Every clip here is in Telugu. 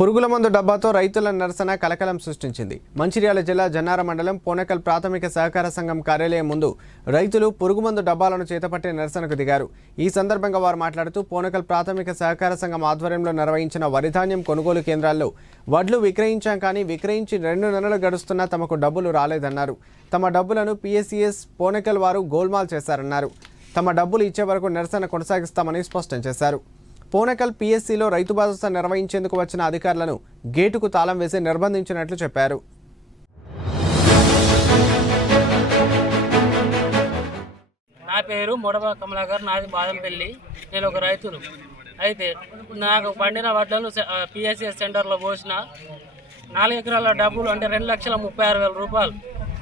పురుగుల మందు డబ్బాతో రైతుల నిరసన కలకలం సృష్టించింది. మంచిర్యాల జిల్లా జన్నార మండలం పోనకల్ ప్రాథమిక సహకార సంఘం కార్యాలయం ముందు రైతులు పురుగుమందు డబ్బాలను చేతపట్టి నిరసనకు దిగారు. ఈ సందర్భంగా వారు మాట్లాడుతూ పోనకల్ ప్రాథమిక సహకార సంఘం ఆధ్వర్యంలో నిర్వహించిన వరిధాన్యం కొనుగోలు కేంద్రాల్లో వడ్లు విక్రయించాం కానీ విక్రయించి రెండు నెలలు గడుస్తున్నా తమకు డబ్బులు రాలేదన్నారు. తమ డబ్బులను పిఎస్సిఎస్ పోనకల్ వారు గోల్మాల్ చేశారన్నారు. తమ డబ్బులు ఇచ్చే వరకు నిరసన కొనసాగిస్తామని స్పష్టం చేశారు. పోనకల్ పిఎస్సిలో రైతు భరోసా నిర్వహించేందుకు వచ్చిన అధికారులను గేటుకు తాళం వేసి నిర్బంధించినట్లు చెప్పారు. నా పేరు మొడవ కమలాకర్ నాది బాదంపల్లి. నేను ఒక రైతును. అయితే నాకు పండిన వడ్లను పిఎస్సిఎస్ సెంటర్లో పోసిన నాలుగు ఎకరాల డబ్బులు అంటే రెండు లక్షల ముప్పై ఆరు వేల రూపాయలు.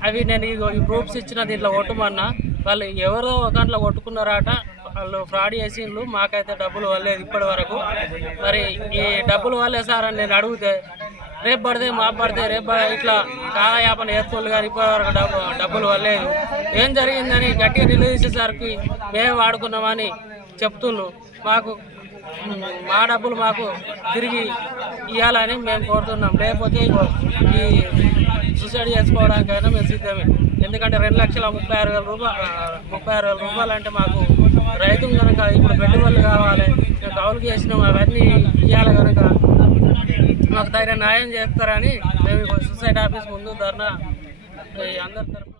అవి నేను ఈ ప్రూఫ్స్ ఇచ్చిన దీంట్లో కొట్టమన్నా వాళ్ళు ఎవరో ఒక దాంట్లో కొట్టుకున్నారట. వాళ్ళు ఫ్రాడ్ చేసిండ్రు. మాకైతే డబ్బులు వల్లేదు ఇప్పటి వరకు. మరి ఈ డబ్బులు వల్లే సార్ అని నేను అడిగితే రేపు పడితే మా పడితే రేపు ఇట్లా కాలయాపన ఏర్కోళ్ళు కానీ ఇప్పటి వరకు డబ్బు డబ్బులు వల్లేదు ఏం జరిగిందని గట్టిగా నిలదీసేసరికి మేము వాడుకున్నామని చెప్తున్నాం మాకు మా డబ్బులు మాకు తిరిగి ఇవ్వాలని మేము కోరుతున్నాం. లేకపోతే ఈ సూసైడ్ చేసుకోవడానికైనా మేము సిద్ధమే. ఎందుకంటే రెండు లక్షల ముప్పై ఆరు వేల రూపాయలు ముప్పై ఆరు వేల రూపాయలు అంటే మాకు రైతు కనుక ఇప్పుడు పెట్టుబడులు కావాలి మేము కౌలుకి చేసినాం అవన్నీ ఇవ్వాలి కనుక మాకు తగిన న్యాయం చేస్తారని మేము సొసైటీ ఆఫీస్ ముందు ధర్నా అందరి తరఫున